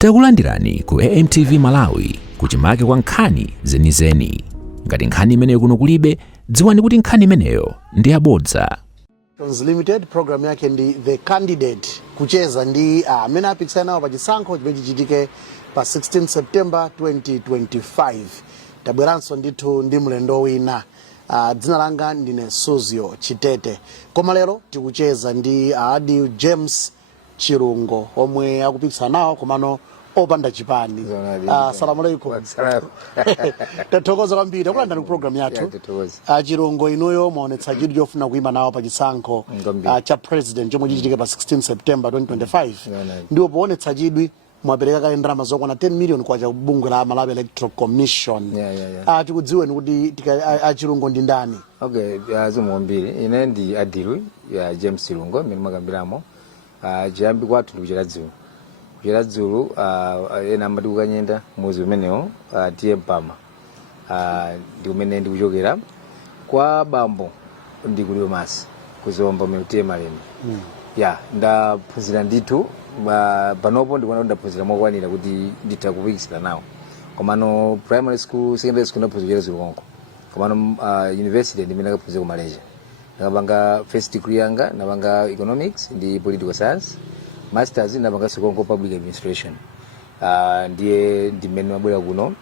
Takulandirani ku AMTV Malawi kuchimake kwa nkhani zenizeni. Ngati nkhani imeneyo kuno kulibe, dziwani kuti nkhani imeneyo ndi yabodza. Limited program yake ndi The Candidate kucheza ndi amene apikisana nawo pa chisankho chimene chichitike pa 16 September 2025. Tabweranso ndithu ndi mlendo wina. Dzina langa ndine Suzio Chitete. Koma lero tikucheza ndi Adil James Chilungo omwe akupikisana nawo komano opanda chipani. Assalamu alaikum. Tathokoza kwambiri takulandani ku program yathu. Chilungo inuyo muonetsa chidwi chofuna kuima nawo pa chisankho cha president chomwe chichitike pa 16 September 2025. Ndipo poonetsa chidwi mwapereka kale ndalama zokwana 10 million kwa bungwe la Malawi Electoral Commission. Tikudziweni kuti Chilungo ndi ndani? Okay, zimwambiri ine ndi Adil ya James Chilungo mmene mwakambiramo. Chiyambi kwathu ndi kuchera dzulu ena amati kukanyenda muzi umenewo tiye mpama ndi umene ndikuchokera kwa bambo ndi kuliwe masi kuzomba mtiye malemu. Ndaphunzira ndithu panopo ndikuona kuti ndaphunzira mokwanira kuti nditha kupikisana nawo. Komano primary school, secondary school ndaphunzira dzulu konko. Komano university ndimene ndakaphunzira ku Malaysia. Ndakapanga first degree yanga ndapanga economics ndi political science, masters ndapanga Chilungo public administration. Ndiye ndimene mabwera kuno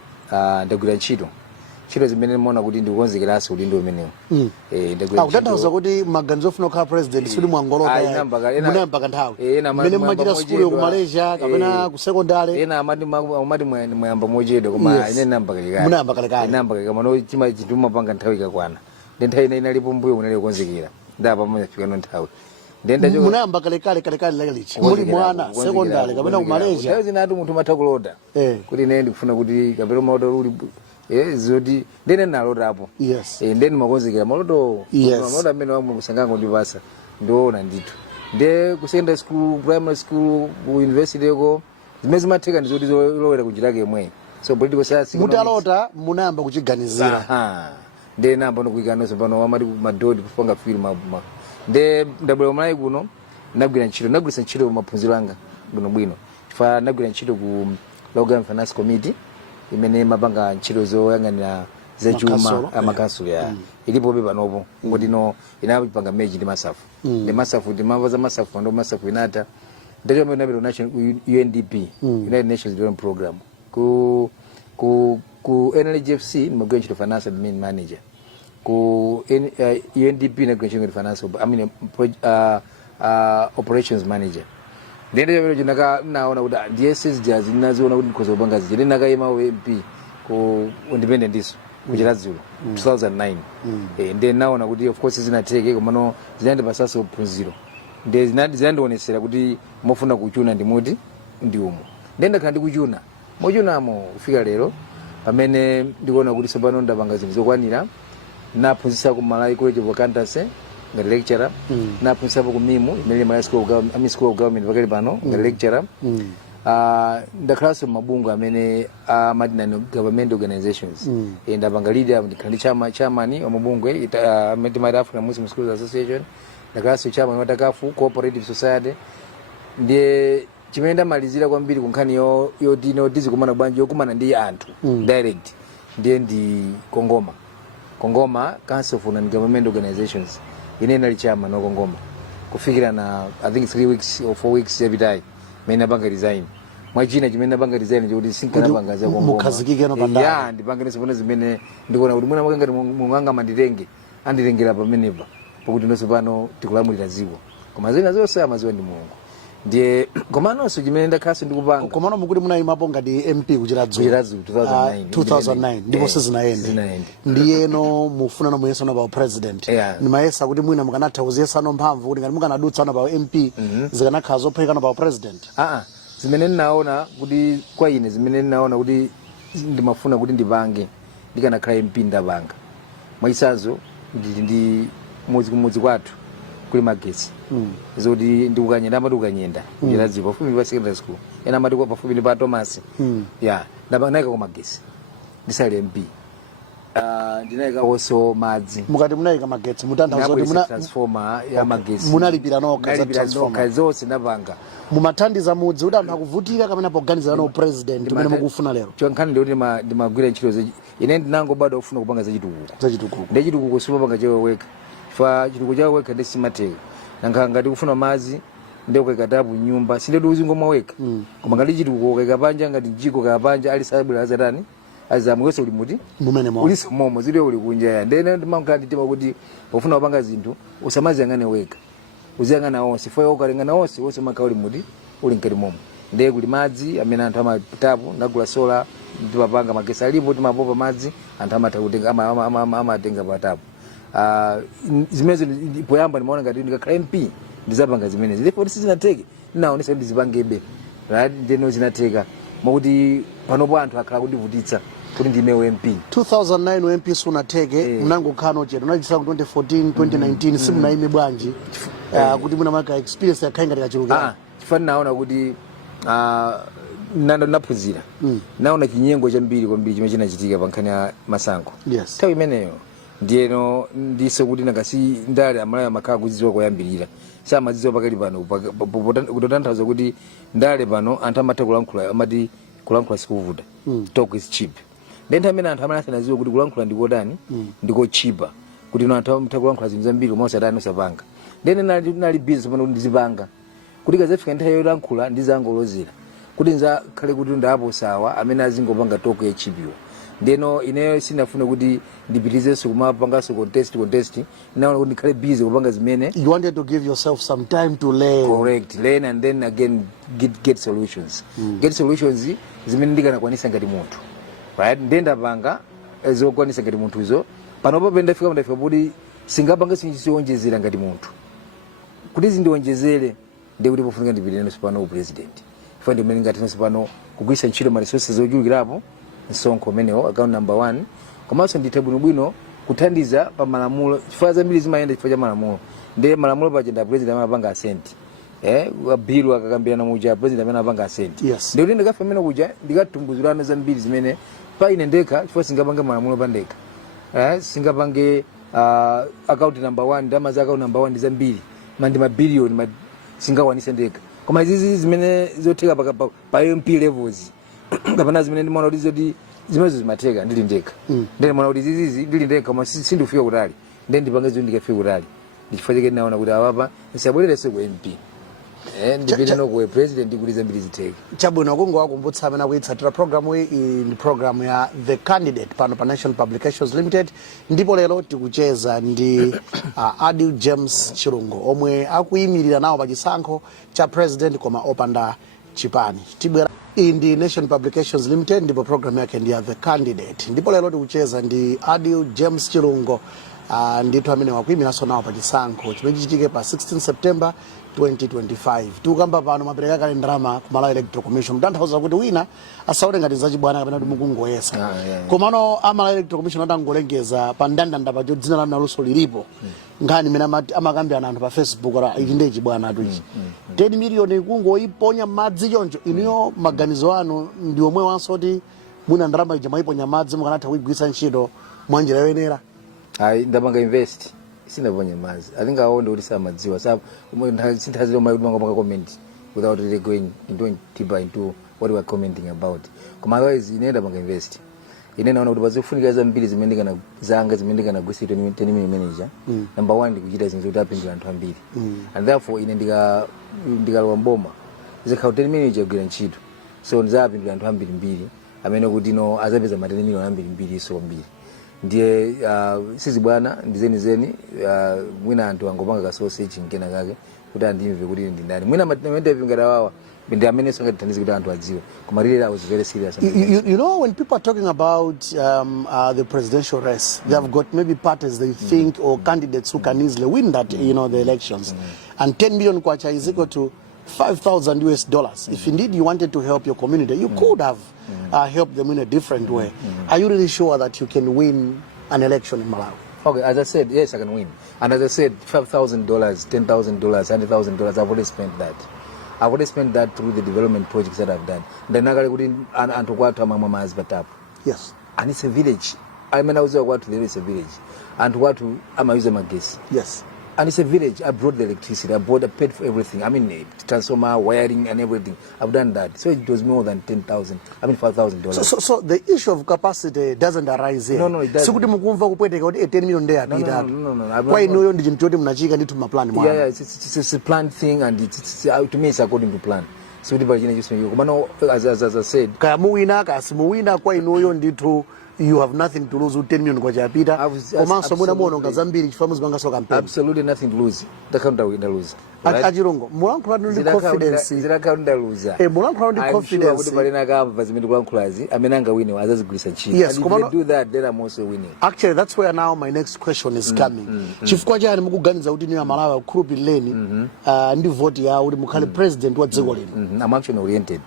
ndagwira ntchito zimene muona kuti ndikukonzekeranso udindo umenewo. Ndagwira kutanthauza kuti maganizo ofuna kukhala president suli mwangolota munayamba kanthawi mmene mumachita skulu yo ku Malaysia kapena ku secondary ena amati mwayamba mochedwa koma ine munayamba kalekale kamano chimapanga nthawi ikakwana. Nthawi ina inalipo mbuyo munali kukonzekera ndapa mafika no nthawi munayamba kalekale lalichi muli mwana secondary kapena ku Malaysia nthawi zinatu munthu matha kulota kuti ine ndikufuna kuti kapena maloto uli zoti ndene nalotapo ndeni makonzekera maloto amene wamwe kusangango ndipasa ndiona ndithu nde ku secondary school, primary school, ku university yako zimene zimatheka ndizoti zolowera kunjirake yemwe. So political science mutalota munayamba kuchiganizira nde namba nokuikanonso pano amati madodi kupanga film nde ndabwera Malawi kuno ndagwirisa ntchito maphunziro anga bwinobwino chifukwa ndagwira ntchito ku Local Finance Committee imene mapanga ntchito zoyang'anira zachuma amakansolo ilipobe panopo ngoti no inapanga meji ndi masafu ndi masafu ndi mava za masafu ndo masafu inata ndacho amene napita national UNDP United Nations Development Program ku NLGFC nimagwira ntchito finance admin manager ku UNDP na gwenching finance operations manager. Ndende vile junaka naona kuti DSS jazi naziona kuti kozo banga zije ndinakayima MP ku independent iso kuchira dzulu 2009 nde naona kuti of course zinateke komano zinande pasaso phunziro nde zinandionesera kuti mofuna kuchuna ndi moti ndi umo ndenda kandi kuchuna mochunamo kufika lero pamene ndikuona kuti sopano ndapanga zinthu zokwanira. Naphunzitsa ku Malawi College of Accountancy ngati lecturer, naphunzitsa ku MIMU imene Malawi School of Government pakali pano ngati lecturer. Ndakhalanso mabungwe amene amadinani government organizations ndapanga leader ndi chairman wa mabungwe amene African Muslim Schools Association, ndakhalanso chairman wa Takafu Cooperative Society. Ndiye chimene ndamalizira kwambiri ku nkhani yoti tizikumana bwanji yokumana ndi anthu direct ndiye ndi Kongoma Council of Non-Government Organizations ine nali chairman wa Kongoma kufikira na I think 3 weeks or 4 weeks every day mena banga design mwachina chimene banga design choti sinkana banga za Kongoma mukhazikike no pandala ndipanga zipone zimene ndikuona kuti mwina mwakangati munganga manditenge anditengera pamenepa pakuti nonse pano tikulamulira dziko koma zina zonse amaziwa ndi Mulungu. Ndiye komanonso chimene ndakhaso ndikupanga komano mukuti munayimabo ngati MP kuchira dzulu 2009 ndipo sizinaende ndiyeno mufuna nomuyesana pa president nimayesa kuti mwina mukanatha kuziyesano mphamvu kuti ngati mukanadutsana pa MP zikanakhala zophwekana pa president. Zimene ninaona kuti kwa ine zimene ninaona kuti ndimafuna kuti ndipange ndikanakhala MP ndapanga mwayisazo ndi mudzi kwathu kuli magesi zoti ndikukanyenda amati ukanyenda njira zipo pafupi pa secondary school ena amati kwa pafupi ni pa Thomas ndapanaika kwa magesi ndisali MP ndinaika also madzi mukati munaika magetsi mutanthauza kuti transformer ya magesi munalipira nokha za transformer zonse ndapanga mumathandiza mudzi kuti anthu akuvutika kapena poganizana no president umene mukufuna lero chonkhani ndikuti ndimagwira ntchito ine ndinangobadwa kufuna kupanga zachitukuko ndi chitukuko supapanga chawo weka fa chitukuko chawo weka ndi simateka nanga ngati kufuna madzi ndi kukaika tapu nyumba sinde uzingomwa weka koma ngati chitukuko kukaika panja ngati jiko ka panja ali sabula azatani azamwese uli muti mumene mo ulisi momo zile uli kunja ya ndene ndimankati tima kuti pofuna kupanga zinthu usamaziyangane weka uziyangana onse fo ukalengana onse makauli muti uli nkati momo ndiye kuti madzi amene anthu amatapu ndagula sola ndipapanga magesi alipo timapopa madzi anthu amatha kutenga amatenga patapu zimene poyamba ndimaona ngati ndikakhala MP ndizapanga zimene zilipo kuti sizinateke ndinaonesa kuti zipangebe right ndeno zinateka mokuti panopo anthu akhala kundivutitsa kuti ndine MP 2009 MP sunateke mnangokhala chete unachisa ku 2014 2019 simunaime bwanji kuti muna maka experience yakhainga tikachuluka chifani naona kuti naphunzira naona chinyengo chambiri kwambiri chimene chinachitika pa nkhani ya masankho nthawi imeneyo ndiyeno ndiso kuti nangasi ndale amalawi amakhala kudziwa koyambirira samadziwa pakali pano kutotanthauza kuti ndale pano anthu amatha kulankhula amati kulankhula sikuvuta talk is cheap ndentha amene anthu amene asanadziwe kuti kulankhula ndikodani ndikochipa kuti anthu amatha kulankhula zinthu zambiri koma osatani osapanga ndene nali business pano kuti ndizipanga kuti kazafika nthawi yolankhula ndizangolozera kuti nzakhale kuti ndapo sawa amene azingopanga talk yachipiwa ndeno ineyo sinafuna kuti ndipitizenso kumapanganso contest naona kuti ndikhale busy kupanga zimene you wanted to give yourself some time to learn learn and then again get solutions get solutions zimene ndikanakwanisa ngati munthu right ndendapanga zokwanisa ngati munthuzo panopo pendafika ndafika kuti singapanga sinchiwonjezera ngati munthu kuti zindiwonjezere ndiye kuti pofunika ndipitire pano president fandi mene ngati nso pano kugwisa ntchito ma resources ochulukirapo msonkho menewo account number 1 komanso ndithe bwinobwino kuthandiza pa malamulo chifukwa zambiri zimayenda chifukwa cha malamulo ndiye malamulo pachenda president amene apanga asenti bill akakambirana muja president amene apanga asenti ndiye kuti ndikafa amene kuja ndikatumbuzirana zambiri zimene pa ine ndekha chifukwa singapange malamulo pa ndekha singapange account number 1 ndama za account number 1 ndi zambiri mandi mabiliyoni singakwanise ndekha koma izizi zimene zotheka pa MP levels kapana zimene ndimaona kuti zoti zimezo zimatheka ndili ndekha ndene mwana kuti izizi ndili ndekha koma sindifika kutali ndene ndipange zoti ndikafika kutali ndichifukwa chake naona kuti awapa ndisabwererenso ku MP ndipite nokuwe president kuti zambiri zitheke chabwino kungowakumbutsa amene akuitsatira programu iyi ndi programu ya The Candidate pano pa National Publications Limited ndipo lero tikucheza ndi Adil James Chilungo omwe akuyimirira nawo pa chisankho cha president koma opanda chipani tibwera iyi ndi National Publications Limited ndipo programu yake ndi ya The Candidate ndipo lero tikucheza ndi Adil James Chilungo ndithu amene wakuyimiranso nawo pa chisankho chimene chichitike pa 16 September 2025 tukamba pano mapereka kale ndalama ku Malawi Electoral Commission mtanthauza kuti wina asaone ngati zachibwana kapena kuti mukungoyesa komano Malawi Electoral Commission atangolengeza pa ndandanda pa dzina la naluso lilipo nkhani imene amakambirana anthu pa Facebook ala ichi ndi chibwana atu ichi 10 million kungoyiponya madzi choncho iniyo maganizo anu ndi omwe wanso kuti mwina ndalama ija mwayiponya madzi mukanatha kuyigwiritsa ntchito mwa njira yoyenera ndapanga invest sinaponya madzi alinga aonde kuti samadziwa sapo sinthaziro mai manga comment without really going into what we are commenting about koma otherwise inenda panga invest ine naona kuti bazifunika zambiri zimene kana zanga zimene kana gwisito ni manager number 1 ndikuchita zinthu kuti apindula anthu ambiri and therefore ine ndikalowa mboma zikhawu 10 manager kugwira ntchito so ndizapindula anthu ambiri mbiri amene kuti no azapeza ma 10 million ambiri mbiri so mbiri ndiye sizi bwana ndizeni mwina anthu angopanga ka sausage ngena kake kuti andimve kuti ndi ndani mwina interview ngara wawa ndi amene songa tithandize kuti anthu adziwe koma really I was very serious you know when people are talking about the presidential race they have got maybe parties they think or candidates who can easily win that the elections and 10 million kwacha is equal to $5,000 if indeed you wanted to help your community you could have helped them in a different way are you really sure that you can win an election in Malawi? Okay, as I said, yes, I can win. And as I said, $5,000, $10,000, $100,000, I've already spent that. I've already spent that through the development projects that I've done. Then I got to go to Mama Azbatap. Yes. And it's a village. I mean, I was going to there is a village. And what I'm using my guess. Yes. And it's a village. I brought the electricity. I paid for everything. I mean, transformer, wiring, and everything. I've done that. So it was more than $5,000. So the issue of capacity doesn't arise here. No, it doesn't. Sikuti mukumva kupweteka kuti 10 million there apita. No. Kwa inuyo ndi chinthu choti mnachika ndithu maplan mwa. Yeah, it's a planned thing, and it's to me it's according to plan. So as I said, kaya muwina kaya simuwina kwa inuyo ndithu you have nothing to lose. 10 million kwa chapita. Komanso muna muononga zambiri chifukwa muzipanga so campaign. Absolutely nothing to lose. Takanda wina lose. Chilungo mulankhula ndi confidence. Zirakanda lose. Mulankhula ndi confidence. Kuti balina kamba zimene kulankhulazi amenanga wine azazigulisa chini. Yes, and if they do that, then I'm also winning. Actually, that's where now my next question is coming. Chifukwa chani mukuganiza kuti niyo Malawi akukhulupileni ndi vote yawo kuti mukhale president wa dziko lino. I'm action oriented.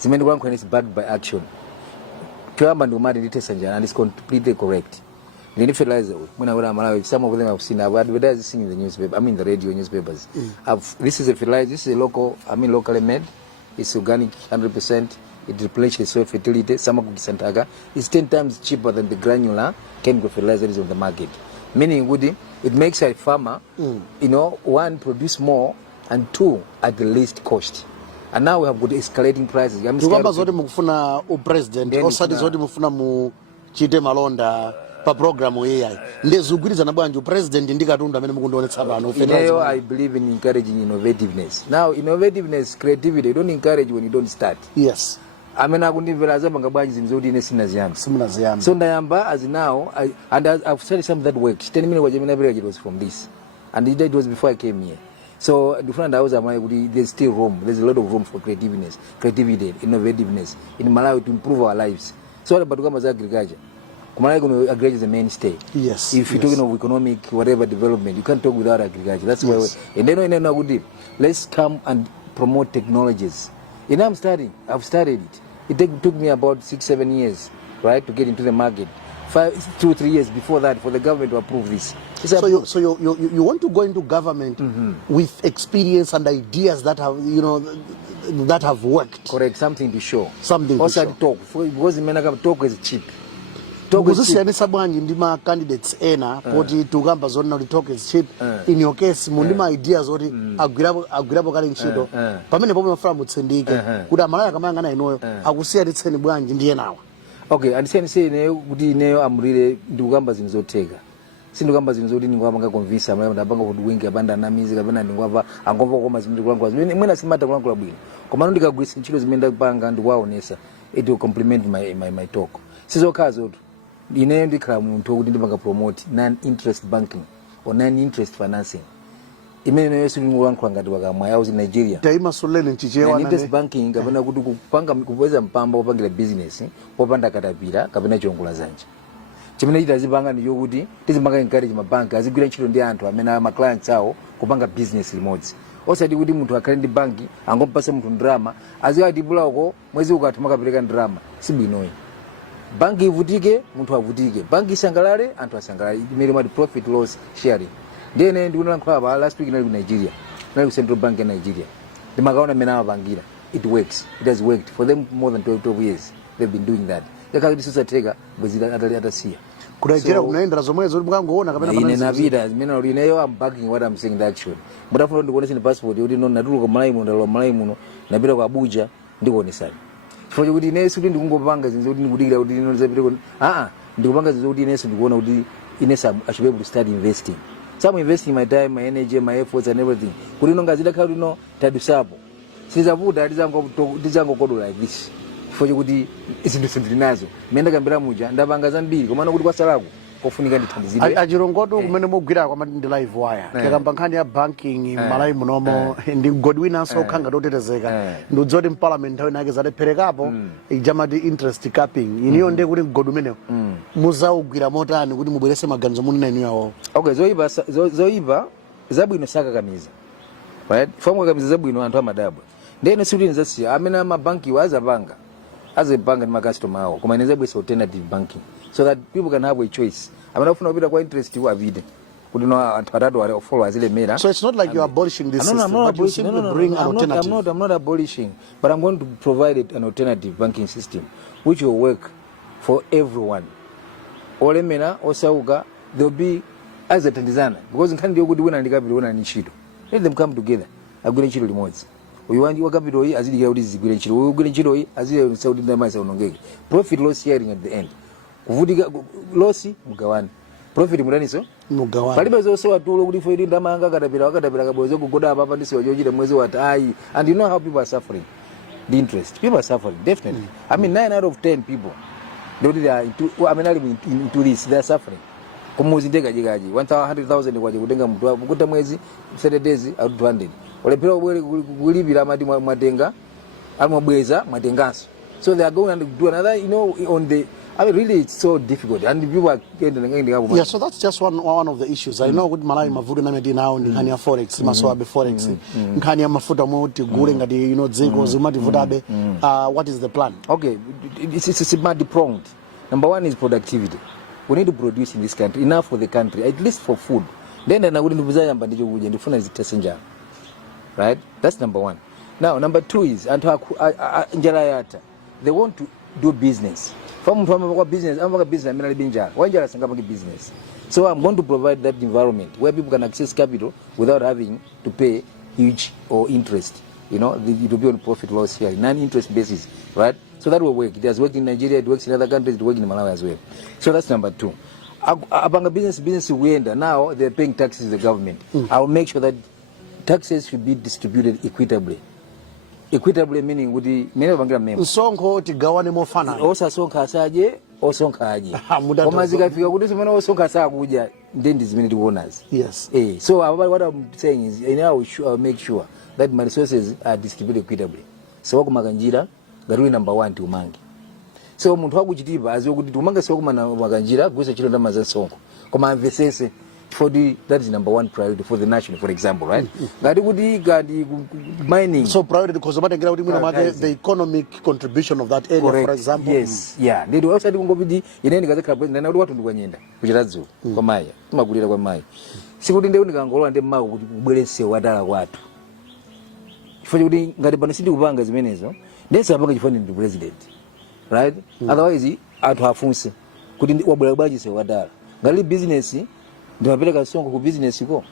Zimene kulankhula is backed by action. Choyamba ndumati nditesa njani, and it's completely correct. When you fertilizer, when I was Malawi, some of them I've seen, I've advertised this in the newspaper, I mean the radio newspapers. This is a fertilizer, this is a locally made, it's organic 100%, it replenishes soil fertility, Samakuki Santaga. It's 10 times cheaper than the granular chemical fertilizer is on the market. Meaning, Woody, it makes a farmer, one, produce more, and two, at the least cost. And now we have got escalating prices. Tukamba zoti mukufuna president, osati zoti mufuna muchite malonda pa program yeyayi. Ndezugwirizana bwanji president ndi katundu amene mukundionetsa pano. I believe in encouraging innovativeness. Now, innovativeness, creativity, you don't encourage when you don't start. Yes. Amena kundimvera zabanga bwanji zimzoti ine sinaziyamba. Simunaziyamba. So ndayamba as now, I've started something that works. 10 minutes wajemina village, it was from this. And it was before I came here. So different hours there's still room. There's a lot of room for creativity, innovativeness in Malawi to improve our lives. So about agriculture. Malawi agriculture is the mainstay. Yes. If you're talking of economic whatever development, you can't talk without agriculture. That's why. And then let's come and promote technologies. I've studied it. It took me about 6-7 years, right, to get into the market. 2-3 years before that for the government to approve this. So you want to go into government with experience and ideas that have that have worked. Correct, something to show. Something also to show. Talk because the talk is cheap. Kuzisiyanisa bwanji ndi ma candidates ena poti tukamba zona kuti talk is cheap. In your case mundima ideas zoti agwirapo kale ntchito pamene pomwe mafuna mutsendike kuti Malawi akamayang'ana inoyo akusiyanitseni bwanji ndiye nawa. Okay, and say kuti ineyo amulire ndikukamba zinthu zotheka. Sindikamba zinthu zoti ndingwapanga convince amene ndapanga kuti wingi abanda namizi kapena ndingwapa angomva koma zinthu kulankhula zimene mwina simata kulankhula bwino. Koma ndikagwisa ntchito zimene ndakupanga ndikuwaonesa it will complement my talk. Sizokhazo tu. Ineyo ndikhala munthu kuti ndipanga promote non-interest banking or non-interest financing. Imene yesu ndikulankhula ngati wakamwa yawo in Nigeria. Taima solene nchichewa nane. Non-interest banking kapena kuti kupanga kupeza mpamba wopangira business popanda katapira kapena chongula zanje. Chimene chitazipanga ndiyo kuti tizipanga encourage mabanki azigwira ntchito ndi anthu amene ama clients awo kupanga business limodzi. Osati kuti munthu akhale ndi banki angompasa munthu ndrama azikatipula uko mwezi ukathu makapereka ndrama sibwinoyi. Banki ivutike munthu avutike, banki isangalale anthu asangalale. Imene mati profit loss sharing. Ndene ndikulankhula pa last week nali ku Nigeria, nali ku Central Bank in Nigeria. Ndimakaona amene amapangira. It works. It has worked for them more than 12 years. They've been doing that. Yakati susateka bwezira atasiya. Kunaijera kunaendera zomwe zoti mukangoona kapena pana ine navida zimene lineyo I'm backing what I'm saying that should. Mudafuna ndikuoneseni passport yoti no natuluka Malawi muno ndalo Malawi muno napita ku Abuja ndikuonesani. Chifukwa kuti ine suti ndikungopanga zinthu zoti ndikudikira kuti ino zapita ku ndikupanga zinthu zoti ine ndikuona kuti ine I should be able to start investing. So I'm investing my time, my energy, my efforts and everything. Kuti ino ngazida khali no tadusapo. Sizavuda ndizango kodo like this. Chifukwa kuti izinthu sindinazo. Menda kambira muja ndapanga zambiri komano kuti kwasalako kofunika ndithandizire. Achirongoto kumene mugwira kwa ndi live wire. Kekamba nkhani ya banking Malawi munomo ndi Godwin aso khanga dotetezeka. Ndudzoti parliament nthawi nake zalepherekapo ijamati interest capping. Iniyo ndiye kuti Godwin muzaugwira motani kuti mubwerese maganizo munena inu yawo. Okay, zoiba zabwino sakakamiza. Right? Famwe kamiza zabwino anthu amadabwa. Ndene suti nzasiya amene amabanki wazapanga. As a bank and my customer awo koma inaweza bwesa alternative banking so that people can have a choice. Amafuna kupita kwa interest wa avide kuti no anthu atatu wale follow azile mera. So it's not like you are abolishing this system, but you simply bring an alternative. I'm not abolishing, but I'm going to provide an alternative banking system which will work for everyone. Ole mera osauka there'll be as a tandizana because nkhani ndiyo kuti wina ndi capital wina ndi ntchito. Let them come together agwire ntchito limodzi. Uyu wa capital iyi azidikira kuti zigwire ntchito, uyu ugwire ntchito iyi azidikira kuti ndalama isaonongeke. Profit loss sharing at the end. Kuvutika loss mugawane. Profit mudaniso mugawane. Palibe zosowa tulo kuti foi ndamanga akatapira kabwezo kugoda apa ndisiwa chochita mwezi wa tai. And you know how people are suffering. The interest. People are suffering, definitely. I mean 9 out of 10 people. They are into this, they are suffering. Kumuzi ndega jigaji 100,000 kwaje kutenga mtu kukuta mwezi 30 days out 200. Ole pera kulibira mati matenga amabweza matengaso. So they are going to do another, you know, on the I mean, really, it's so difficult, and people are getting. Yeah, so that's just one of the issues. I know with Malawi mavudu na medi now nkani ya forex, masoabe forex, nkani ya mafuta mwoti gure ngadi you know zego zumati vudabe. What is the plan? Okay, it's multi-pronged. Number one is productivity. We need to produce in this country enough for the country, at least for food. Then I wouldn't be able to do the phone is passenger, right? That's number one. Now number two is they want to do business. From business, I'm a business, business. So I'm going to provide that environment where people can access capital without having to pay huge or interest. You know, it will be on profit loss here, non-interest basis, right? So that will work. It has worked in Nigeria, it works in other countries, it works in Malawi as well. So that's number two. Abanga business we end now they're paying taxes to the government. I will make sure that taxes should be distributed equitably. Equitably meaning with the many of them members. Sonko tigawane mofana. Also sonka asaje, or sonka aje. Komazika fika kuti semana sonka asa kuja then these many owners. Yes. So what I'm saying is I'll make sure that my resources are distributed equitably. So kumakanjira garui number 1 to umangi. So muntu wakuchitipa aziwe kuti umanga soko makanjira kuisa chilo ndama za sonko. Koma amvesese that is number 1 priority for the nation, for example, right? Gadi mining. So priority because the economic contribution of that area, correct. For example. Yes, yeah. They do also go with the ineni kaza club na watu ndikanyenda kuchiradzo kwa maya. Tumagulira kwa maya. Sikuti ndeu ndikangolola ndi mawu kuti kubwerense wadala kwatu. Chifukwa kuti ngati pano sindi kupanga zimenezo, ndese apanga chifani ndi president. Right? Otherwise atu afunse kuti wabwera baji se wadala. Ngali business ndipeleka songo ku business iko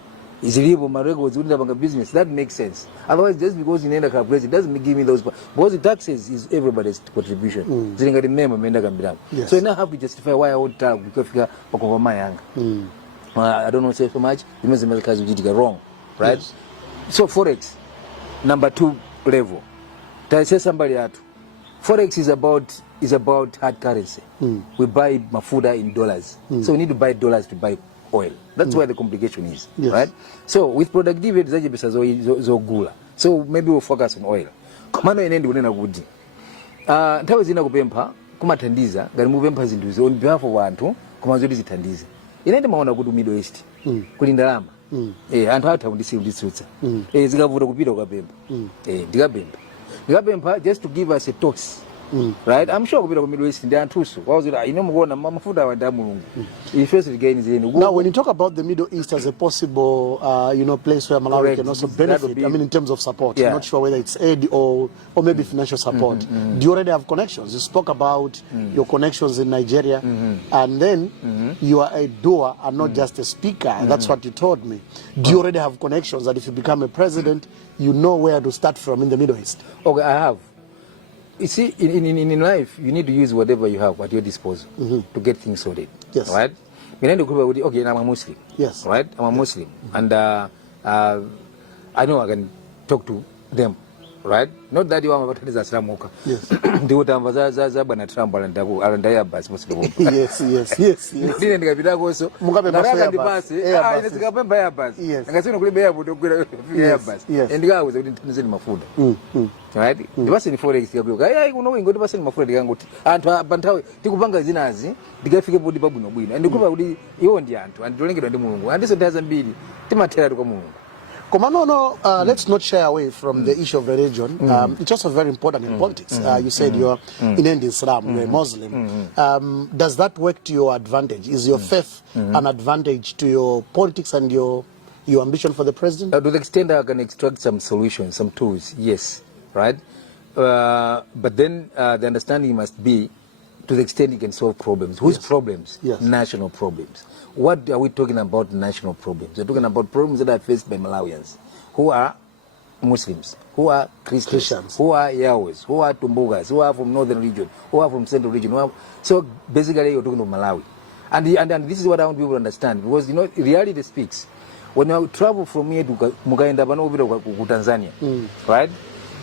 izilipo ma records kuti ndapanga business, that makes sense. Otherwise just because inaenda ka president doesn't give me those, because the taxes is everybody's contribution. Zilingati member menda kambiramo. So now have to justify why I would tell kufika pakova mayanga. I don't know say so much because the kazi ujitika wrong, right? Yes. So forex number 2 level. I say somebody atu forex is about hard currency. We buy mafuda in dollars. So we need to buy dollars to buy oil. That's where the complication is, right? So with productivity zaje pesa zogula. So maybe we'll focus on oil. Komano inendi unena kuti nthawe zina kupempha kumathandiza ngati mupempha zinthu on behalf of anthu koma zoti zithandize. Inendi maona kuti Middle East kuli ndalama. Anthu atha kundisutsa. Zikavuta kupita ukapempha. Ndikapempha just to give us a toss. Right? I'm sure kupita ku Middle East ndi anthuso. Wazira mukuona mafuta wa Mulungu. First again is now when you talk about the Middle East as a possible place where Malawi can also benefit, I mean in terms of support. I'm not sure whether it's aid or maybe financial support. Do you already have connections? You spoke about your connections in Nigeria and then you are a doer and not just a speaker. That's what you told me. Do you already have connections that if you become a president, you know where to start from in the Middle East? Okay, I have. You see, in life, you need to use whatever you have at your disposal to get things sorted. Yes. Right? Okay, I'm a Muslim. Yes. Right? I'm a Muslim. And I know I can talk to them. Right? Not that you are about to say Moka. Yes. They would have a Bana Trump and Arandaya Bas. Yes. Didn't get it also. Mugabe Bas. Yes. And I said, Bas. And the guy was in my food. Right? The person for the know go to person for the young and Bantawi, Tikubanga Zinazi, the guy figure body babu no win, and the Kuba you want the ant and drinking on the moon. And this doesn't be Timatera Comun. Komano, let's not shy away from the issue of religion. It's also very important in politics. You said you're in Islam, you're a Muslim. Does that work to your advantage? Is your faith an advantage to your politics and your ambition for the president? To the extent I can extract some solutions, some tools, yes. Right? But then the understanding must be to the extent it can solve problems. Whose problems? Yes. National problems. What are we talking about? National problems. We're talking about problems that are faced by Malawians who are Muslims, who are Christians, who are Yahwehs, who are Tumbugas, who are from northern region, who are from central region. So basically you're talking about Malawi. And this is what I want people to understand, because reality speaks. When you travel from here to Mugaenda to Tanzania, right?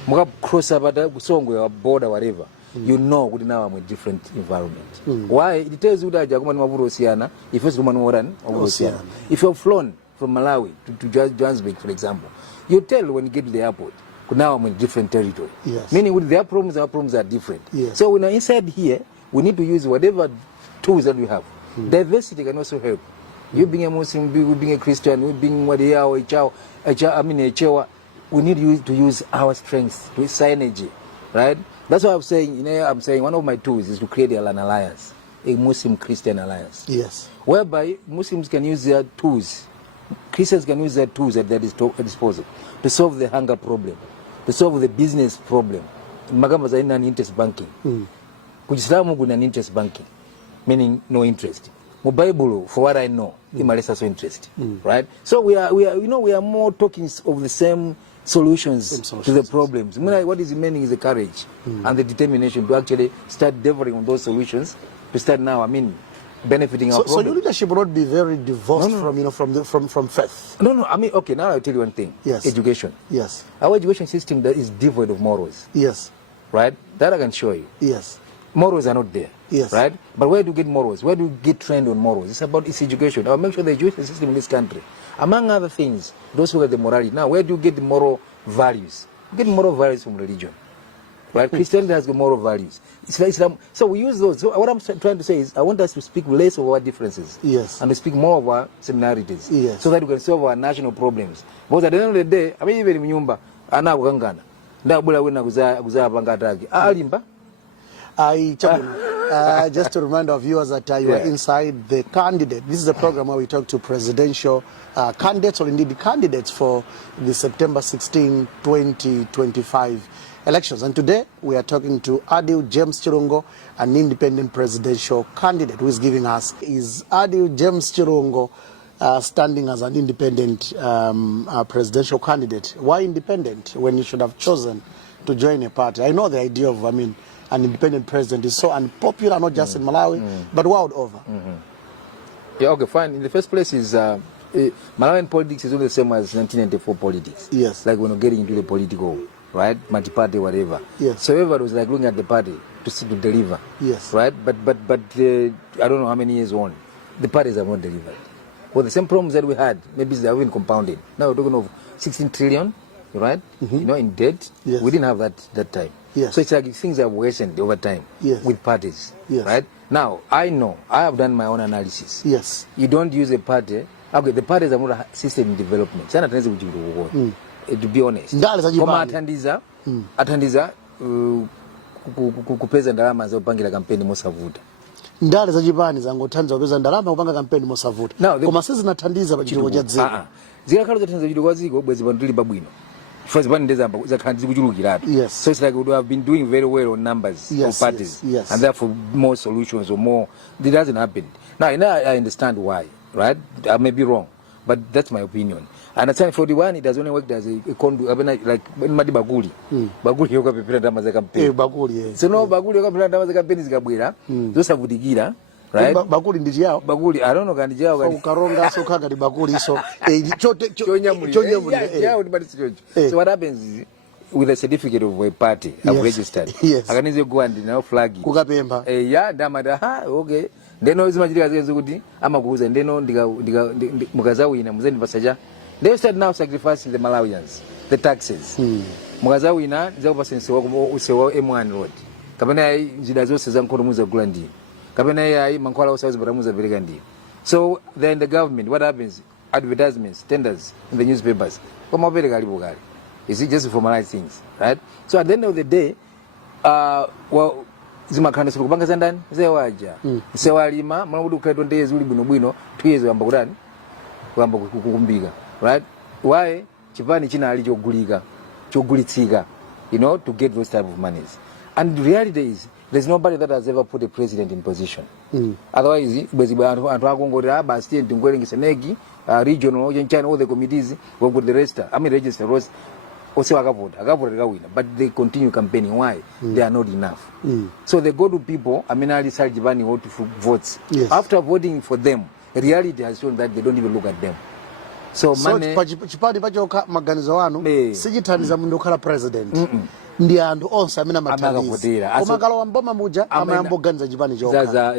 Muga cross over Songwe or border, whatever. You know we now are in a different environment. Why? It tells you that if you've flown from Malawi to Johannesburg, for example, you tell when you get to the airport, now I'm in different territory. Yes. Meaning with their problems, our problems are different. Yes. So when I'm inside here, we need to use whatever tools that we have. Diversity can also help. You being a Muslim, you being a Christian, you being a Chewa, we need to use our strengths, to use synergy, right? That's why I'm saying one of my tools is to create an alliance, a Muslim-Christian alliance. Yes. Whereby Muslims can use their tools, Christians can use their tools at their disposal to solve the hunger problem, to solve the business problem. Magamba za ina interest banking. Kujislamu kuna interest banking, meaning no interest. Mu Bible, for what I know, imalesa so interest, right? So we are more talking of the same solutions to the problems. What is remaining is the courage and the determination to actually start delivering on those solutions, to start now, benefiting our So your leadership will not be very divorced from faith. No. Okay, now I'll tell you one thing. Yes. Education. Yes. Our education system that is devoid of morals. Yes. Right? That I can show you. Yes. Morals are not there. Yes. Right? But where do you get morals? Where do you get trained on morals? It's education. I'll make sure the education system in this country, among other things, those who have the morality. Now, where do you get the moral values? You get moral values from religion. Right? Christianity has the moral values. Islam. So we use those. So what I'm trying to say is I want us to speak less of our differences. Yes. And to speak more of our similarities. Yes. So that we can solve our national problems. Because at the end of the day, even in Mnyumba, ana kugangana. Ndabula wena kuzaa bangatagi. Alimba. Just to remind our viewers that you are inside the candidate. This is a program where we talk to presidential candidates, or indeed the candidates for the September 16, 2025 elections. And today we are talking to Adil James Chilungo, an independent presidential candidate, who is giving us is Adil James Chilungo standing as an independent presidential candidate. Why independent when you should have chosen to join a party? I know the idea of, an independent president is so unpopular, not just in Malawi, but world over. Yeah, okay, fine. In the first place is Malawian politics is not the same as 1994 politics. Yes. Like when you're getting into the political, right, multi-party, whatever. Yes. So everybody was like looking at the party to deliver. Yes. Right. But I don't know how many years on, the parties have not delivered. Well, the same problems that we had, maybe they have been compounded. Now we're talking of 16 trillion, right? In debt. Yes. We didn't have that time. Yes. So it's like things have worsened over time. Yes. With parties. Yes. Right. Now I know I have done my own analysis. Yes. You don't use a party. Okay, the parties are not a system in development. Sana tunaweza kujibu to be honest. Kama atandiza kupeza ndalama za upangira kampeni mosavuta. Ndale za jibani za ngotanza kupeza ndalama kupanga kampeni mosavuta. Koma sisi natandiza bachiro cha dziko. Zika kalo zatanza chiro kwa ziko bwezi banduli babwino. First one ndeza za kanzi kuchulukira. Yes. So it's like we have been doing very well on numbers of parties. Yes. And therefore more solutions or more. It doesn't happen. Now I understand why, right? I may be wrong, but that's my opinion. And at time 41 it has only worked as a conduit, like when madi baguli. Baguli yoka pepera ndama za campaign. Baguli. So no baguli yoka pepera ndama za campaign zikabwira. Zosa vudigira. Right? Baguli ndi yao. Baguli, I don't know kandi yao kandi. Ukaronga so kaga di baguli so chonyamuli. Yeah, so what happens is with the certificate of a party I've registered. Yes. Akanize go and now flag it. Kukapemba. Yeah, ndamada okay. Ndeno izimachirika zenze kuti amakuuza ndeno ndika mukazawina muzendi pasaja. They start now sacrificing the Malawians, the taxes. Mukazawina zakupasa nsewa M1 road. Kapena ya njida zose za nkono muza kula ndiyo. Kapena ya mankwala usawezi baramuza bereka ndiyo. So they're in the government. What happens? Advertisements, tenders in the newspapers. Kwa mabere karibu kari. Is it just to formalize things, right? So at the end of the day, zimakanda sulu kubanga zandani zewaja. Sewalima mwabudu kukaitwa ndeye zuli bwino 2 years wamba kudani wamba kukumbika, right? Why chipani china alichogulika chogulitsika, to get those type of monies. And the reality is there's nobody that has ever put a president in position. Otherwise, and basi ndingwelengisa negi regional China, all the committees work with the rest. I mean register rose also akavote, but they continue campaigning. Why? They are not enough. So they go to people. I mean, Ali Saljibani vote for votes. Yes. After voting for them, reality has shown that they don't even look at them. So money. Chipadi pachoka maganizo wanu sichithandiza mundu okhala president. Ndi anthu onse amene amathandiza. Koma kalowa mboma muja amayamboganiza chipani chokha. Zaza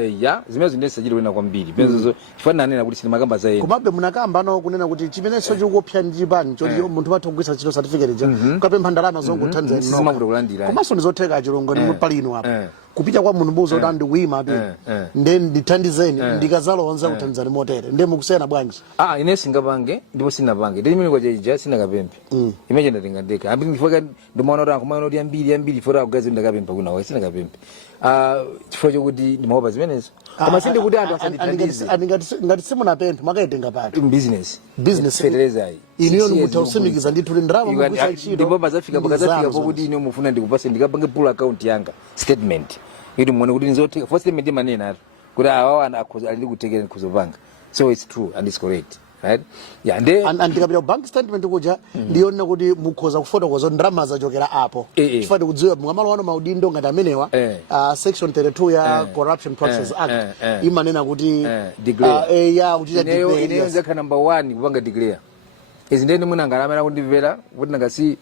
zimene ndesachita wena kwambiri. Penzo chifana nena kuti simakamba za yena. Komabe munakamba no kunena kuti chimene so chikupya ndi chipani choti munthu wathu kugwisa chito certificate ja. Ukapempha ndalama zongo thandiza. Simakula kulandira. Komanso ndizotheka chilongo ndi palino apa. Kupita kwa munhu buzo kuti ndiwima tu then ndithandizeni ndikazalonza kuthandizani motere ndiye mukusena bwanji ine singapange ndipo sinapange ndi mimi kwa jeja sina kapempe imeje ndatingandeka ambi ndifoka ndimaona kuti akumana kuti ambiri fora kugazi ndakapempa kuna wa sina kapempe chifukwa chokuti ndimaopa zimenezo koma sindi kuti anthu asandithandize ngati simunapempha makaitenga pati business fertilizer iniyo mutautsimikiza ndithu ndrama mukugwisa ntchito ndipo bazafika pokuti ine mufuna ndikupase ndikapange pool account yanga statement kuti muone kuti nzotheka first statement manena ato kuti awa ali kutekera kuzopanga. So it's true and it's correct, right? Yeah, and ndikapita bank statement kuja ndiona kuti mukhoza kufotokoza ndrama zachokera apo chifukwa kudziwa mwamalo wano maudindo ngati amenewa section 32 ya Corruption Practices Act imanena kuti ya uchita declare ine nzakha number 1 kupanga declare izi ndeni munangalamera kundivera kuti ngasi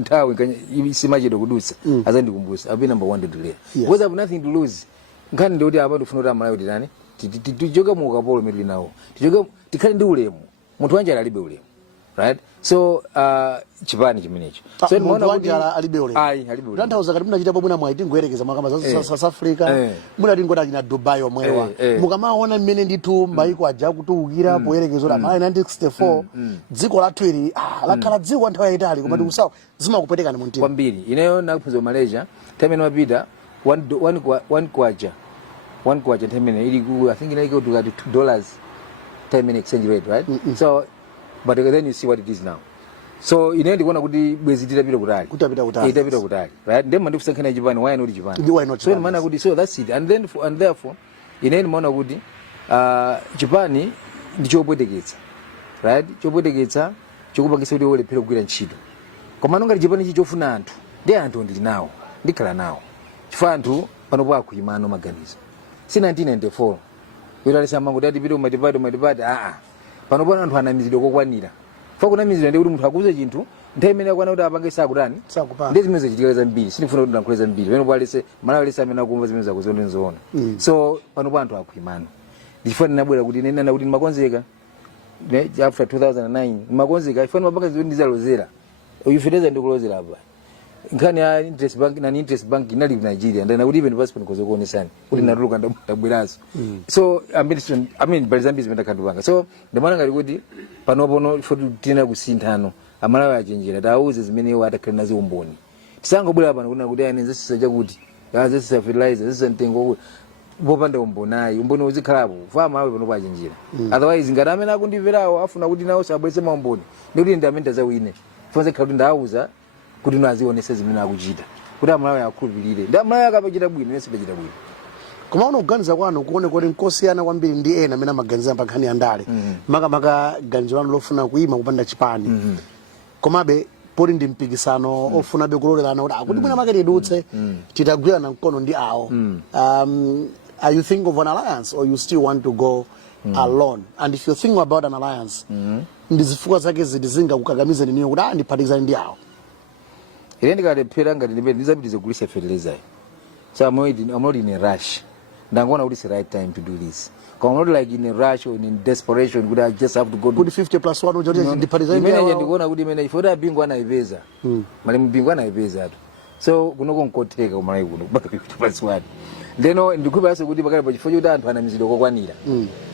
nthawi isimachedo kudusa azandikumbusa abe number 1 declare because I have nothing to lose. Ngani ndoti apa ndifuna kuti amalayo nditani tijoga mu ukapolo medli nawo tikhale ndi ulemu munthu wanje alibe ulemu, right? So chipani chimenecho so munthu wanje alibe ulemu alibe ulemu ndantauza kuti munachita pomwe mwaiti ngoyerekeza makamba za South Africa munati ngoti achina Dubai omwewa mukamaona mmene ndithu maiko aja kutukira poyerekezo la mali 1964 dziko lathu ili lakhala dziko nthawi yayitali koma ndikusawa zimakupwetekani mu mtima kwambiri. Ineyo nakuphunzira Malaysia temene mapita one kwacha temene ili I think inaiko to $2 temene exchange rate, right? So but then you see what it is now. So ineyo ndikuona kuti bwezi litapita kutali right? Ndema ndikusankhana Japan, why not Japan? So maana kuti so that's it, and therefore ineyo maana kuti Japan ndichopweteketsa, right? Chopweteketsa chokupangisa kuti olephera kugwira ntchito koma ngati Japan chichofuna anthu ndi anthu ndili nawo ndikhala nawo chifukwa anthu panopo akuyimano maganizo si 1994 yotalisa mango dati pito matipati panopo anthu anamizidwa kokwanira fa kunamizidwa ndi kuti munthu akuze chinthu nthawi imene akwana kuti apange sakutani ndi zimene zichitika zambiri sindifuna kuti ndakhuleza mbiri panopo alese malawi alese amene akumva zimene zakuzona nzoona so panopo anthu akuyimano ndifuna ndinabwera kuti nena kuti ndimakonzeka after 2009 ndimakonzeka ifuna mapanga zoti ndizalozera uyifedeza ndikulozera apa nkhani ya interest bank inali ku Nigeria ndana kuti even passport kozo kuonesana kuti natuluka ndabweraso so I mean balizambi zimene takhandupanga so ndimana ngati kuti panopono ifoti tina kusinthano amalawi achenjera tauze zimene iwo atakhala nazo umboni tisangobwera pano kuna kuti anenza sisaja kuti yazesa fertilizer zesa mtengo popanda umbonayi umboni uzikhalapo fama awe panopo achenjera otherwise ngati amene akundimverawo afuna kuti nawo sabweze maumboni ndikuti ndi amene tazawiine fonse khala kuti ndauza kuti nazionese zimene akuchita kuti amalawi akhulupirire ndi amalawi akapachita bwino nese pachita bwino koma unokuganiza kwanu kuone kuti nkosiyana kwambiri ndi ena amene amaganiza pa nkhani ya ndale makamaka ganizo lanu lofuna kuyima kupanda chipani komabe poti ndi mpikisano ofunabe kulolerana kuti akuti mwina maketi idutse titagwirana mkono ndi awo are you think of an alliance or you still want to go alone? And if you think about an alliance ndi zifukwa zake ziti zingakukakamiza niyo kuti ndiphatikizane ndi awo ine ndikalephera ngati ndizapitize kugulisa fertilizer so I'm not in a rush ndangona kuti it's the right time to do this I'm not like in a rush or in desperation kuti I just have to go to 50+1 ujoti ndiphatikizane ndi awo imene ndikuona kuti imene ifota bingwa anaipeza mali mbingwa anaipeza tu so kunoko nkotheka kumalawi kuno kubaka 50+1 ndeno ndikupasa kuti pakali pa chifukwa choti anthu anamizidwa kokwanira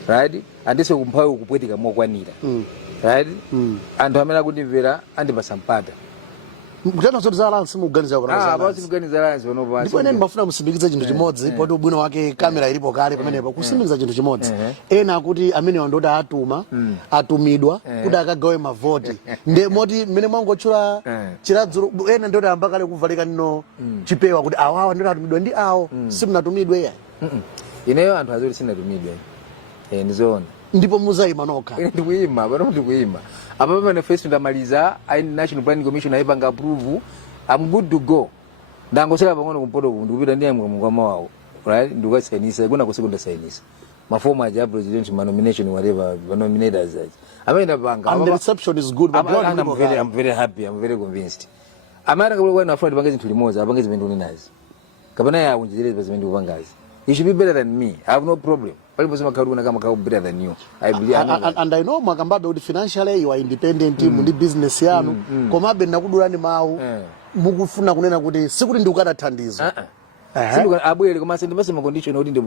right andiso kumphawi kupwetika mokwanira right anthu amene akundimvera andipasa mpata Mkutano zote za alliance muganiza kwa Ah, basi muganiza alliance wanopa. Ndipo ene mbafuna musimbikize chinthu chimodzi poti ubwino wake kamera ilipo kale pamenepo kusimbikiza chinthu chimodzi. Ena akuti amene wandoti atuma atumidwa kuti akagawe mavoti. Nde moti mene mwangotchula chiradzulu ena ndoti amba kale kuvalika nino chipewa kuti awawa ndoti atumidwa ndi awo simunatumidwe ya. Ineyo anthu azoti sinatumidwe. Ndizoona. Ndipo muzayima nokha. Ndikuima, pano ndikuima. Apa manifesto ndamaliza, National Planning Commission aipanga approve, I'm good to go. Ndangosera pang'ono kumpoto ndikupita ndiye mkwama wawo. Right? Ndikukasainisa, kuna kusekunda sainisa. Mafomu aja president nomination whatever, nominators aja. Amenda panga. And the reception is good, but I'm very happy, I'm very convinced. Amara kabula kwa nafuna tipange zinthu limoza, apange zimene nazi. Kapana ya unjizire zimene upangazi. You should be better than me. I have no problem. Palipo sema karu na kama karu better than you. I believe and I know mwakambabe kuti financially you are independent mundi business yanu komabe nakudulani mawu mukufuna kunena kuti sikuti ndikukana thandizo. Sikuti abwere koma sindipasa condition kuti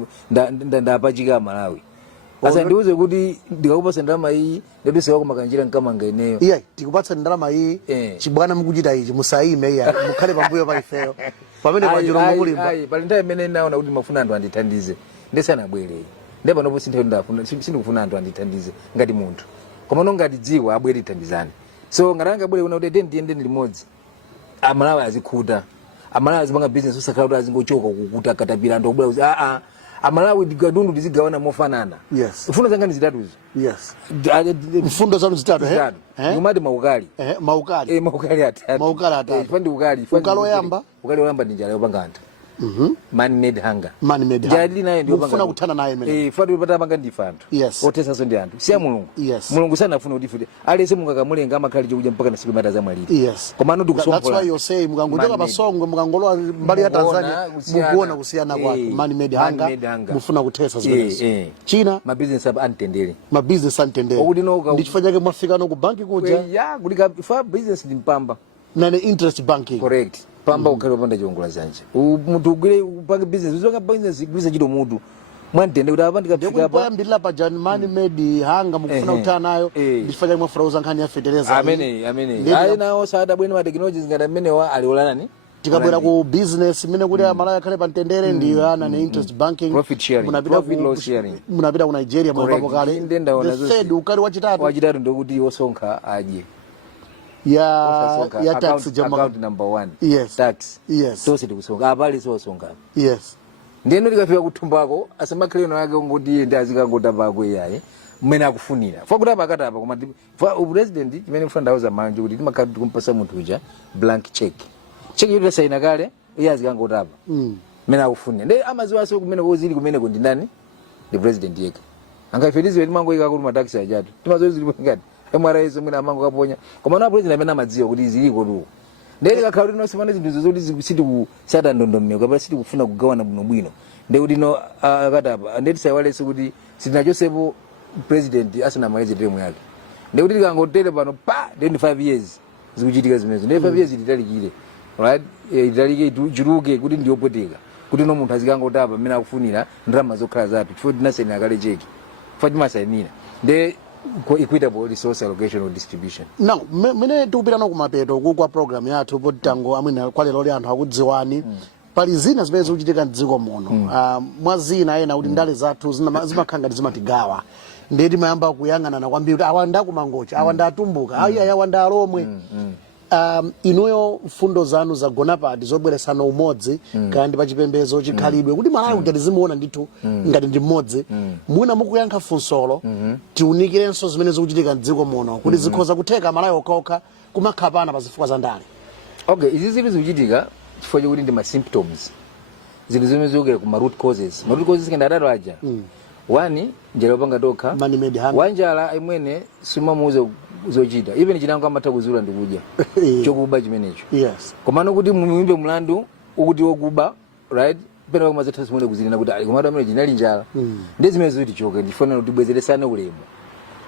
ndapachika Malawi. Asa ndiuze kuti ndikakupasa ndalama iyi ndaduse wako makanjira nkama ngaineyo. Iya tikupatsa ndalama iyi chibwana mukuchita ichi musaime iya mukhale pambuyo pa ifeyo. Pamene pa Chilungo mulimba. Pali nthawi imene naona kuti mafuna anthu andithandize. Ndesana abwere. Ndipo panopo sinthe ndafuna sindikufuna anthu andithandize ngati munthu. Koma no ngati dziwa abwere thandizani. So ngatanga abwere kuna kuti ndiyende limodzi. Amalawi azikhuta. Amalawi azipanga business usakhala kuti azingochoka kukuta katapira anthu obwera Amalawi digadundu dizigawana mofanana. Yes. Mfundo zanga ni zitatu hizo. Yes. Mfundo zanu zitatu Ngumadi maukali. Maukali. Maukali atatu. Maukali atatu. Fandi ukali. Ukalo yamba. Ukali yamba ni njala yopanga anthu. Man made hunger. Man made hunger. Jadi naye ndio mufuna kutana naye mene. Fandi upata panga ndifa anthu. Yes. Otesa so ndi anthu. Siya Mulungu. Yes. Mulungu sana afuna udifude. Alese mungakamulenga amakali chikuja mpaka na siku mata za mwaliri. Yes. Koma no ndikusompola. That's why you say mukangotoka pasongwe mukangolowa mbali ya Tanzania mukuona kusiyana kwake. Man made hunger. Mufuna kutesa zimene. China ma business aba antendele. Ma business antendele. Ndichifanya ke mwafika no ku banki kuja. Ya kulika fa business ndi mpamba. Nane interest banking. Correct. Pamba ukali panda chiongola zanje. Munthu ugire upange business uzoka business igwisa chito mutu. Mwantende kuti apa ndikafika apa. Ndikuyambira pa Jan Man made hanga mukufuna kutana nayo. Ndifanya mwa frauza nkhani ya fertilizer. Amene. Ayi nawo sada bwene ma technologies ngada mmene wa aliolana tikabwera ku business mine kuti Malawi akhale pa mtendere ndi ana ne interest banking. Profit sharing. Profit loss sharing. Munapita ku Nigeria mwapapo kale. The third ukali wachitatu. Wachitatu ndokuti osonkha aje. Ya tax jamba account number 1. Yes. Tax. Yes. So sitikusonga abali so songa. Yes. Ndeno likafika kutumbako asamakhaleno yake ngoti ndi azikangota bako iyaye mmene akufunira. Fakuti apa akati apa koma president chimene mfuna ndauza manje kuti timakhala tikumpasa munthu uja blank check. Check yoti saina kale iye azikangota apa. Mmene akufunira. Ndi amaziwa so kumene kozili kumene ndi ndani? The president yeke. Angafetiziwe timangoyika kuti mataxi ajatu. Timazozi ngati MRS mwina amango kaponya. Koma na president amene amadziwa kuti ziliko tu. Ndele kakhauri no sifana zinthu zoti zikusithi kusata ndondomeko kapena sithi kufuna kugawana bwino. Nde kuti no akatapa ndeti sayawalese kuti sitinachosepo president asina malize term yake. Nde kuti tikangotele pano pa 25 years zikuchitika zimenezo. Nde 5 years italikire. Right? Italike chiruke kuti ndiyopoteka. Kuti no munthu azikangotapa mmene akufunira ndalama zokhala zathu. Chifukwa tinasayina kale cheki. Fatima sayinira. Nde equitable resource allocation or distribution. Now, mene tikupita no kumapeto kwa program yathu poti tango amwina kwa lero li anthu akudziwani. Pali zina zimene zikuchitika m'dziko muno. Mwa zina ena kuti ndale zathu zimakhanga zimatigawa. Ndeti mayamba kuyang'ana kwambiri kuti awanda kumangocha, awanda atumbuka, awanda alomwe. Inuyo mfundo zanu zagona padi zobweresana umodzi kandi pa chipembedzo chikhalidwe kuti Malawi ngati zimuona ndithu ngati ndi mmodzi mwina mukuyankha funsolo tiunikirenso zimene zikuchitika m'dziko muno kuti zikhoza kutheka Malawi okhaokha kumakhapana pa zifukwa za ndale. Okay, izi zili zikuchitika chifukwa chokuti ndi ma symptoms zili zimene zikukera ku root causes. Root causes kenda adalo aja. Wani njala yopanga tokha. Wanjala imwene simamuuza zochita. Even chinango amatha kuzula ndikuja. Chokuba chimenecho. Yes. Komano kuti muimbe mlandu ukuti wokuba, right? Pena kwa mazatha simone kuzilina kuti ali komado amene chinali njala. Ndezi zimene zoti choke ndifuna kuti bwezeresane ulemu.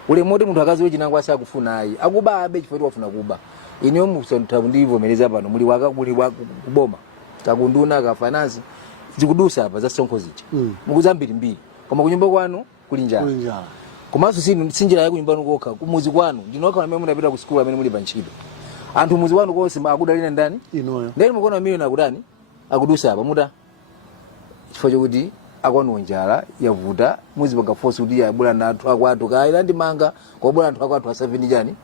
Ulemu oti munthu akaziwe chinango asakufuna ayi. Akuba abe chifukwa wafuna kuba. Iniyo musanthabu ndivomereza pano muli kuboma. Kakunduna ka finance zikudusa apa za sonko zicha. Mukuzambiri mbiri. Koma kunyumba kwanu kuli njala. Komanso sinjira yako nyumbani kokha kumuzi kwanu ndinoka amene munapita ku school amene muli pa ntchito. anthu muzi wanu konse akudalira ndani Inuyo. ndeni mukuona milioni akudani akudusa apa muta chifukwa chokuti akwanu njala yavuta muzi pakafosi kuti yabula na anthu akwatu kaila ndi manga kwabula anthu akwatu a 7 chani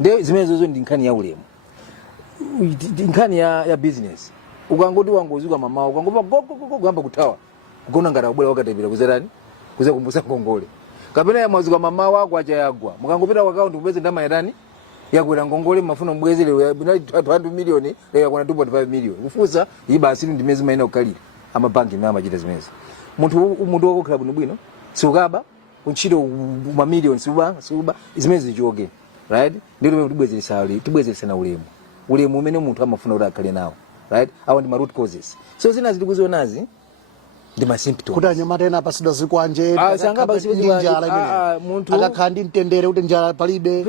nde zimenezo ndi nkhani ya ulemu nkhani ya business ukangoti wangozuka mamawo ukangopa kugamba kutawa kugona ngati abula wakatapira kuzerani kuze kumbusa ngongole kapena ya mwazuka mamawo akwacha yagwa mukangopita kwa account kupeze ndama yatani yakwera ngongole mafuna mbwezele binali 200 million leo kuna 2.5 million kufusa iyi basi ndi mezi maina ukalira amabanki amachita zimezi munthu wakokhala bwino siukaba unchito ma million suba zimezi zichoke right ndilo tibwezeresa na ulemu umene munthu amafuna kuti akhale nawo right awo ndi ma root causes so zina zili kuzionazi ndi ma symptoms kuti anyamata ena apasidwa zikwanje sangaba njala imene munthu akakhala ndi mtendere kuti njala palibe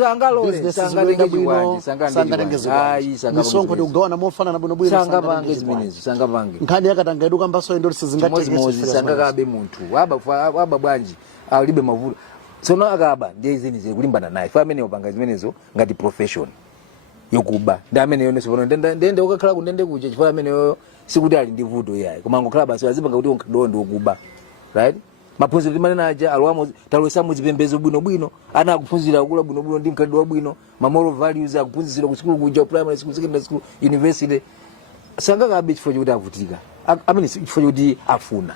misonkho tikugawana mofanana bwinobwino sangapange nkhani yakatanga edu kambaso endo sangakabe munthu waba bwanji alibe mavuto tsono akaba ndiye zenize kulimbana naye fa amene upanga zimenezo ngati profession yokuba ndi amene yoneso ndende ukakhala kundende kuche chifukwa amene yoyo sikuti ali ndi vuto yayi koma ngokhala basi azipanga kuti unkhadowo ndi ukuba right maphunziro timanena aja alwamo talwesamo zipembezo bwinobwino ana akuphunzira kula bwinobwino ndi mkhalidwe wabwino ma moral values akuphunzira ku school kuja primary school secondary school university sangakabe chifukwa chokuti avutika amene chifukwa chokuti afuna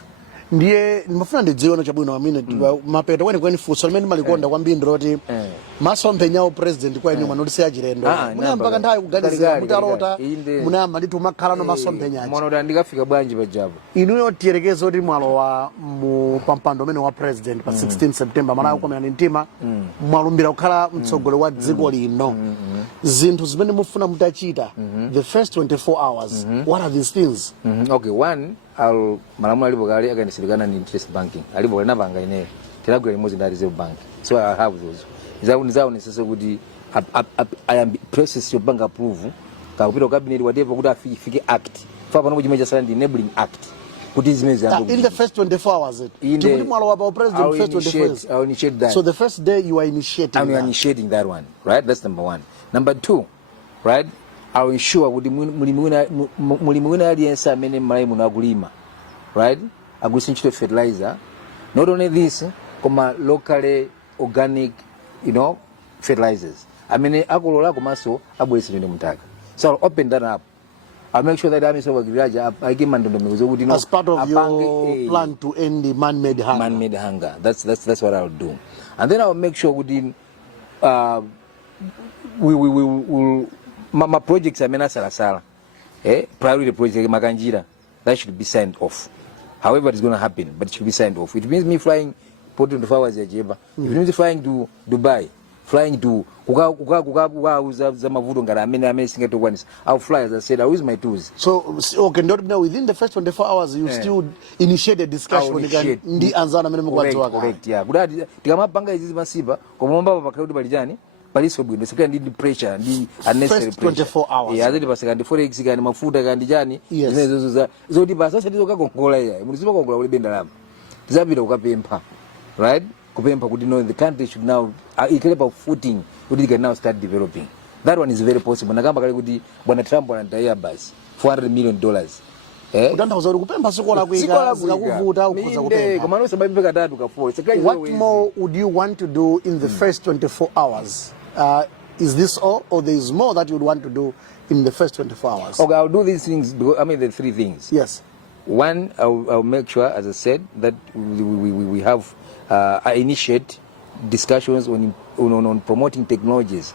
ndiye ndimafuna ndidziona chabwino amene mapeto kweni funso limene malikonda kwambiri ndiloti masomphenya president kwa inu manolisi achilendo munayamba nthawi kuganizira mutalota munayamba ndithu makhala no masomphenya mwana kuti ndikafika bwanji pajapo inuyo tiyerekeze kuti mwalowa mu pampando umene wa president pa 16 September malawi kukomera mtima mwalumbira kukhala mtsogoleri wa dziko lino zinthu zimene mufuna mutachita the first 24 hours what are these things okay one malamulo alipo kale akandisilikana ni interest banking alipo kale napanga ineyo tinagwera imodzi ndi reserve bank so I have those nizaonesesa kuti I am process of bank approve kakupita cabinet whatever kuti afike act fa pano chimene cha enabling act kuti zimene in the first 24 hours tikuti mwalowa pa president first 24 hours I will initiate that so the first day you are initiating that one right that's number 1 number 2 right I will ensure kuti mulimi wina aliyense amene malayi muno akulima right agulitsa ntchito fertilizer not only this koma locally organic fertilizers amene akolola komanso abweretsa ndi mutaka so I'll open that up. I'll make sure that I'm so agriculture I give mandondomezo as part of your plan to end the man-made hunger. That's what I'll do. And then I'll make sure within we will my projects are mena salasala priority project makanjira that should be signed off. However it's going to happen, but it should be signed off. It means me flying 24 hours a jeba. It means flying to Dubai, flying to za mavuto ngara amene singatokwanisa. I'll fly, as I said, I'll use my tools. So okay, now within the first 24 hours you still initiate a discussion ndi anzana amene mukwadziwa correct yeah kudati tikamapanga izi masipa komomba pakati balijani paliso bwino sekandi ndi pressure ndi unnecessary pressure 24 hours yeah aziti pasekandi forex kandi mafuta kandi chani zinezo zoti basa satizo kakongola iya muzipa kongola kuli benda lama tizapita ukapempha right kupempha kuti no the country should now ikelepa footing kuti can now start developing. That one is very possible. Nakamba kale kuti bwana Trump anataya basi $400 million. Utantauza kuti kupempha sikola kuika zikakuvuta ukhoza kupempha. Koma no sabaibe katatu ka 4. What more would you want to do in the first 24 hours? Is this all, or there is more that you would want to do in the first 24 hours? Okay, I'll do these things. I mean the 3 things. Yes. One, I'll make sure, as I said, that we have I initiate discussions on promoting technologies,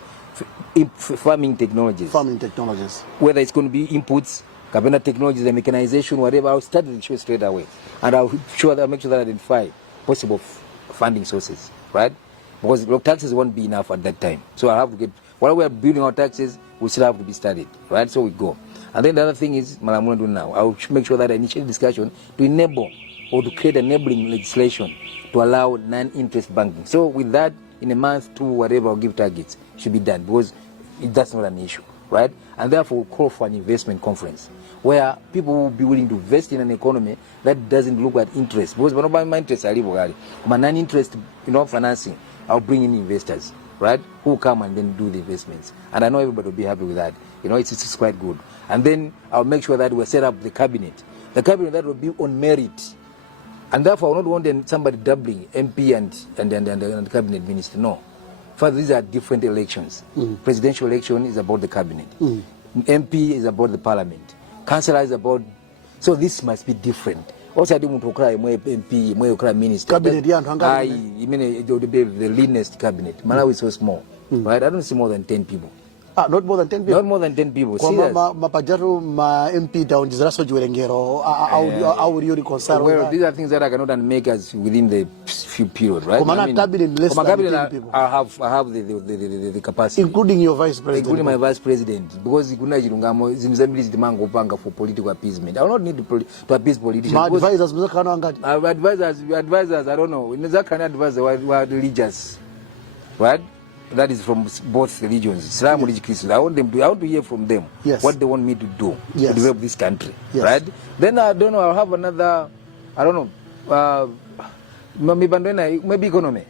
farming technologies. Farming technologies. Whether it's going to be inputs, cabinet technologies, and mechanization, whatever. I'll start the show straight away, and I'll make sure that I identify possible funding sources, right? Because taxes won't be enough at that time. So I have to get while we are building our taxes, we still have to be studied, right? So we go. And then the other thing is, Malamundo now, I'll make sure that I initiate discussion to enable or to create enabling legislation to allow non-interest banking. So with that, in a month, 2, whatever, I'll give targets, should be done because that's not an issue, right? And therefore, we'll call for an investment conference where people will be willing to invest in an economy that doesn't look at interest. Because when my interest are legal, non-interest, financing, I'll bring in investors. right, who come and then do the investments. And I know everybody will be happy with that. You know, it's quite good. And then I'll make sure that we set up the cabinet that will be on merit. And therefore, I will not want somebody doubling MP and cabinet minister. No. For these are different elections. Presidential election is about the cabinet. MP is about the parliament. Councillor is about... So this must be different. Also, I don't want to cry MP, more minister. Cabinet, I mean, it would be the leanest cabinet. Malawi is so small, right? I don't see more than 10 people. Not more than 10 people? Not more than 10 people. Mapajaru, ma MP down, Jizraso Juerengero, how will you reconcile? Well, these are things that I cannot make as within the few period, right? I mean, cabinet less than 10 people. I have the capacity. Including your vice president? Including my vice president. Because Chilungo is the for political appeasement. I will not need to appease politicians. My advisors, advisors, I don't know. That kind of advisors were religious, right? That is from both religions, Islam and Christian. I want to hear from them what they want me to do to develop this country, right? Then I don't know. I'll have another. I don't know. Maybe economy.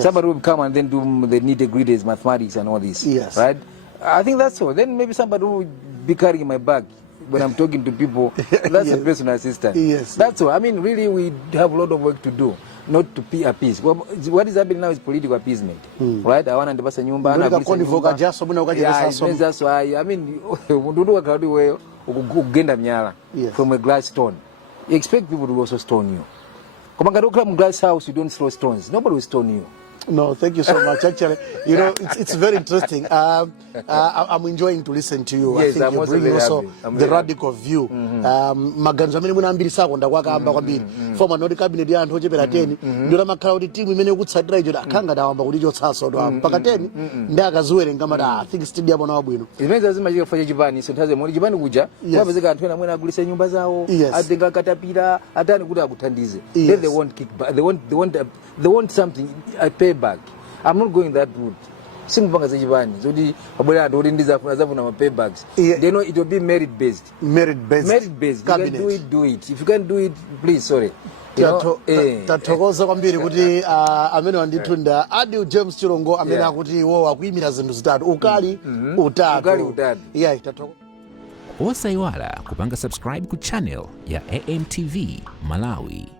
Somebody will come and then do the nitty-gritties, mathematics, and all this, right? I think that's all. Then maybe somebody will be carrying my bag when I'm talking to people. That's a personal assistant. That's all. I mean, really, we have a lot of work to do. Not to be appeased. What is happening now is political appeasement, right? I want to pass a nyumba. That's why. I mean, from a glass stone. You expect people to also stone you. Come on, glass house, you don't throw stones. Nobody will stone you. No, thank you so much. Actually, you know, it's very interesting. I'm enjoying to listen to you. Yes, I think you bring also the radical view. Maganzo mene muna ambiri sako ndakwaka amba kwambiri. Former North cabinet ya anthu ochepera 10. Ndira makhala kuti team imene kutsatira icho akhanga dawamba kuti chotsaso ndo mpaka 10 ndi akaziwerenga mara I think stadium na wabwino. Imene lazima chikafa chipani so taze moni chipani kuja kwapezeka anthu ena amene agulisa nyumba zawo atenga katapira atani kuti akuthandize. Then they want kickback. They want something I pay back. I'm not going that route. Simpanga zachipani zoti abwera anthu kuti ndizafuna zafuna ma paybacks. They know it will be merit based. Merit based. You can do it. If you can do it, please, sorry. Tathokoza kwambiri kuti amene wanditunda Adil James Chilungo amene akuti wo akuyimira zinthu zitatu ukali utatu. Yeah, tathokoza. Osaiwala kupanga subscribe ku channel ya AMTV Malawi.